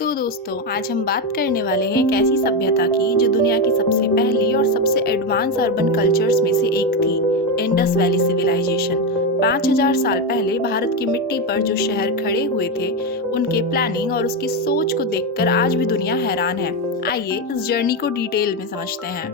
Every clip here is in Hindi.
तो दोस्तों आज हम बात करने वाले हैं एक ऐसी सभ्यता की जो दुनिया की सबसे पहली और सबसे एडवांस अर्बन कल्चर्स में से एक थी। इंडस वैली सिविलाइजेशन 5000 साल पहले भारत की मिट्टी पर जो शहर खड़े हुए थे, उनके प्लानिंग और उसकी सोच को देखकर आज भी दुनिया हैरान है। आइए इस जर्नी को डिटेल में समझते हैं।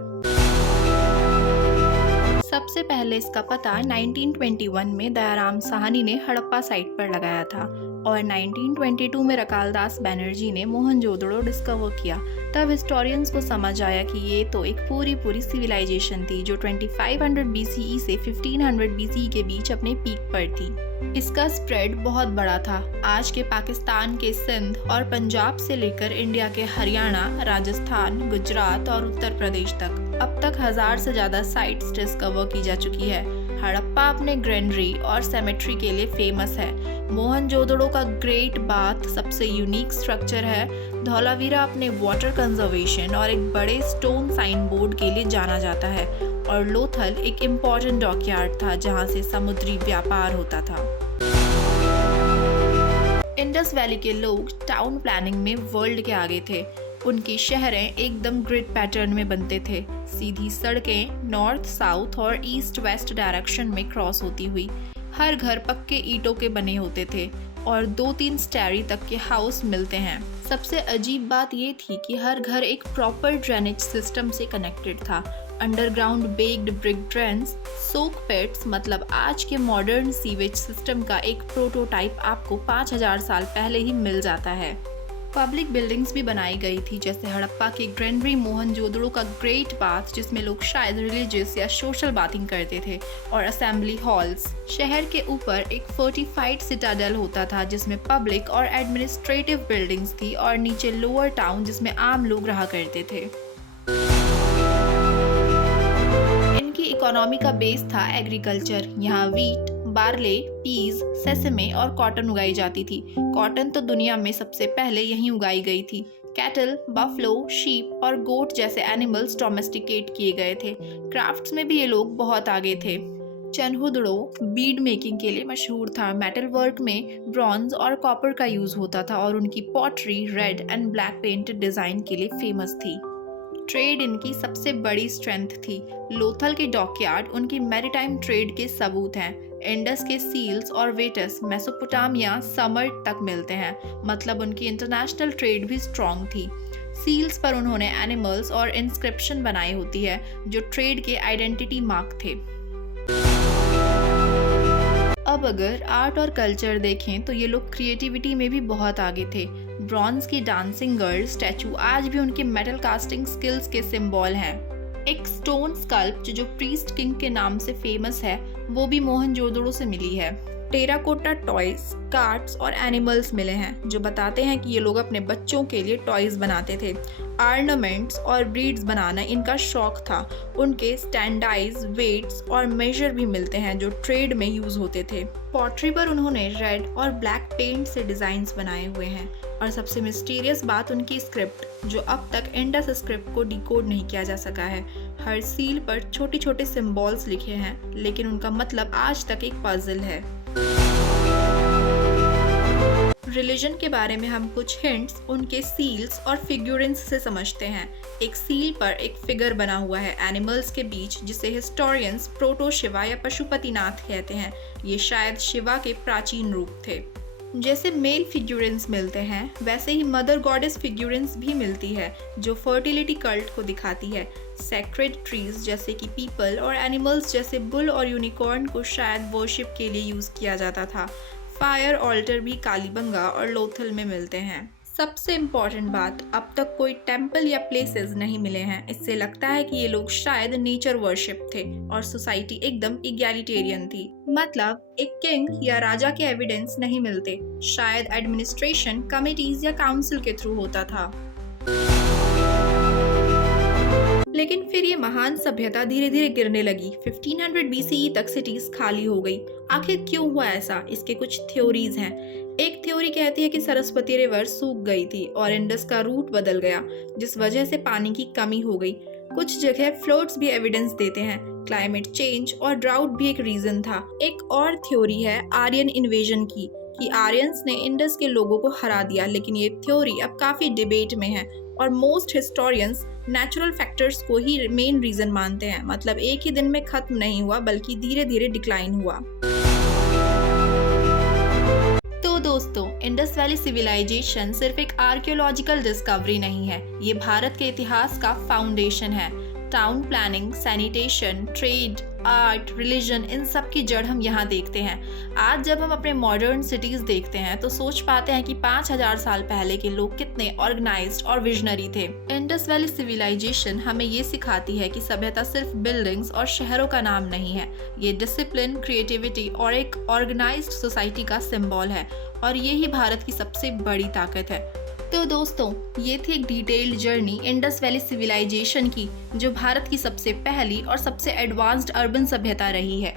सबसे पहले इसका पता 1921 में दयाराम साहनी ने हड़प्पा साइट पर लगाया था और 1922 में रकालदास बैनर्जी ने मोहनजोदड़ो डिस्कवर किया। तब हिस्टोरियंस को समझ आया कि ये तो एक पूरी सिविलाइजेशन थी जो 2500 BCE से 1500 BCE के बीच अपने पीक पर थी। इसका स्प्रेड बहुत बड़ा था। आज के पाकिस्तान के सिंध और पंजाब से लेकर इंडिया के हरियाणा, राजस्थान, गुजरात और उत्तर प्रदेश तक अब तक 1000 से ज़्यादा साइट्स डिस्कवर की जा चुकी है। हड़प्पा अपने ग्रेनरी और सेमेट्री के लिए फेमस है। मोहनजोदड़ो का ग्रेट बाथ सबसे यूनिक स्ट्रक्चर है। धौलावीरा अपने वाटर कंजर्वेशन और एक बड़े स्टोन साइन बोर्ड के लिए जाना जाता है और लोथल एक इम्पॉर्टेंट डॉकयार्ड था जहां से समुद्री व्यापार होता था। इंडस वैली के लोग टाउन प्लानिंग में वर्ल्ड के आगे थे। उनकी शहरें एकदम ग्रिड पैटर्न में बनते थे। सीधी सड़कें नॉर्थ साउथ और ईस्ट वेस्ट डायरेक्शन में क्रॉस होती हुई। हर घर पक्के ईंटों के बने होते थे और 2-3 स्टैरी तक के हाउस मिलते हैं। सबसे अजीब बात ये थी कि हर घर एक प्रॉपर ड्रेनेज सिस्टम से कनेक्टेड था। अंडरग्राउंड बेक्ड ब्रिक ड्रेन्स, सोक पिट्स, मतलब आज के मॉडर्न सीवेज सिस्टम का एक प्रोटोटाइप आपको 5000 साल पहले ही मिल जाता है। पब्लिक बिल्डिंग्स भी बनाई गई थी, जैसे हड़प्पा के ग्रेनरी, मोहनजोदड़ो का ग्रेट बाथ जिसमें लोग शायद रिलीजियस या सोशल बाथिंग करते थे, और असेंबली हॉल्स। शहर के ऊपर एक फोर्टिफाइड सिटाडेल होता था जिसमें पब्लिक और एडमिनिस्ट्रेटिव बिल्डिंग्स थी, और नीचे लोअर टाउन जिसमें आम लोग रहा करते थे। इनकी इकोनॉमी का बेस था एग्रीकल्चर। यहाँ वीट, बार्ले, पीज, सेसमे और कॉटन उगाई जाती थी। कॉटन तो दुनिया में सबसे पहले यहीं उगाई गई थी। कैटल, बफलो, शीप और गोट जैसे एनिमल्स डोमेस्टिकेट किए गए थे। क्राफ्ट्स में भी ये लोग बहुत आगे थे। चनहुदड़ो बीड मेकिंग के लिए मशहूर था। मेटल वर्क में ब्रॉन्ज और कॉपर का यूज होता था और उनकी pottery red and black painted design के लिए फेमस थी। ट्रेड इनकी सबसे बड़ी स्ट्रेंथ थी। लोथल के डॉकयार्ड उनकी मैरीटाइम ट्रेड के सबूत हैं। इंडस के सील्स और वेटस मेसोपोटामिया, समर तक मिलते हैं, मतलब उनकी इंटरनेशनल ट्रेड भी स्ट्रॉन्ग थी। सील्स पर उन्होंने एनिमल्स और इंस्क्रिप्शन बनाई होती है जो ट्रेड के आइडेंटिटी मार्क थे। अब अगर आर्ट और कल्चर देखें तो ये लोग क्रिएटिविटी में भी बहुत आगे थे। ब्रॉन्ज की डांसिंग गर्ल स्टैचू आज भी उनके मेटल कास्टिंग स्किल्स के सिंबल हैं। एक स्टोन स्कल्प्ट जो प्रीस्ट किंग के नाम से फेमस है, वो भी मोहनजोदड़ो से मिली है। टेराकोटा टॉयज, कार्ड्स और एनिमल्स मिले हैं जो बताते हैं कि ये लोग अपने बच्चों के लिए टॉयज बनाते थे। ऑर्नामेंट्स और ब्रीड्स बनाना इनका शौक था। उनके स्टैंडाइज, वेट्स और मेजर भी मिलते हैं जो ट्रेड में यूज होते थे। पॉटरी पर उन्होंने रेड और ब्लैक पेंट से डिजाइन्स बनाए हुए हैं। और सबसे मिस्टीरियस बात उनकी स्क्रिप्ट, जो अब तक इंडस स्क्रिप्ट को डिकोड नहीं किया जा सका है। हर सील पर छोटे छोटे सिंबल्स लिखे हैं, लेकिन उनका मतलब आज तक एक पजल है। रिलीजन के बारे में हम कुछ हिंट्स उनके सील्स और फिगुरेंस से समझते हैं। एक सील पर एक फिगर बना हुआ है एनिमल्स के बीच, जिसे हिस्टोरियंस प्रोटो शिवा या पशुपतिनाथ कहते हैं। ये शायद शिवा के प्राचीन रूप थे। जैसे मेल फिगुरेंस मिलते हैं, वैसे ही मदर गॉडेस फिगुरेंस भी मिलती है जो फर्टिलिटी कल्ट को दिखाती है। सेक्रेड ट्रीज जैसे कि पीपल और एनिमल्स जैसे बुल और यूनिकॉर्न को शायद वर्शिप के लिए यूज किया जाता था। फायर ऑल्टर भी कालीबंगा और लोथल में मिलते हैं। सबसे इम्पॉर्टेंट बात, अब तक कोई टेम्पल या प्लेसेस नहीं मिले हैं। इससे लगता है कि ये लोग शायद नेचर वर्शिप थे और सोसाइटी एकदम इगैलिटेरियन थी। मतलब एक किंग या राजा के एविडेंस नहीं मिलते, शायद एडमिनिस्ट्रेशन, कमिटीज या काउंसिल के थ्रू होता था। लेकिन फिर ये महान सभ्यता धीरे धीरे गिरने लगी। 1500 BCE तक सिटीज खाली हो गई। आखिर क्यों हुआ ऐसा? इसके कुछ थ्योरीज हैं। एक थ्योरी कहती है कि सरस्वती रिवर सूख गई थी और इंडस का रूट बदल गया, जिस वजह से पानी की कमी हो गई। कुछ जगह फ्लड्स भी एविडेंस देते हैं। क्लाइमेट चेंज और ड्राउट भी एक रीजन था। एक और थ्योरी है आर्यन इन्वेजन की, कि आर्यंस ने इंडस के लोगों को हरा दिया, लेकिन ये थ्योरी अब काफ़ी डिबेट में है और मोस्ट हिस्टोरियंस नेचुरल फैक्टर्स को ही मेन रीज़न मानते हैं। मतलब एक ही दिन में ख़त्म नहीं हुआ, बल्कि धीरे धीरे डिक्लाइन हुआ। तो दोस्तों, इंडस वैली सिविलाइजेशन सिर्फ एक आर्कियोलॉजिकल डिस्कवरी नहीं है, ये भारत के इतिहास का फाउंडेशन है। Town planning, sanitation, trade, art, religion, इन सब की जड़ हम यहाँ देखते हैं। आज जब हम अपने मॉडर्न सिटीज़ देखते हैं तो सोच पाते हैं कि 5000 साल पहले के लोग कितने ऑर्गेनाइज्ड और विजनरी थे। इंडस वैली सिविलाइजेशन हमें ये सिखाती है कि सभ्यता सिर्फ बिल्डिंग्स और शहरों का नाम नहीं है, ये डिसिप्लिन, क्रिएटिविटी और एक ऑर्गेनाइज्ड सोसाइटी का सिंबल है, और ये ही भारत की सबसे बड़ी ताकत है। तो दोस्तों, ये थी एक detailed journey Indus valley civilization की, जो भारत की सबसे पहली और सबसे एडवांस्ड अर्बन सभ्यता रही है।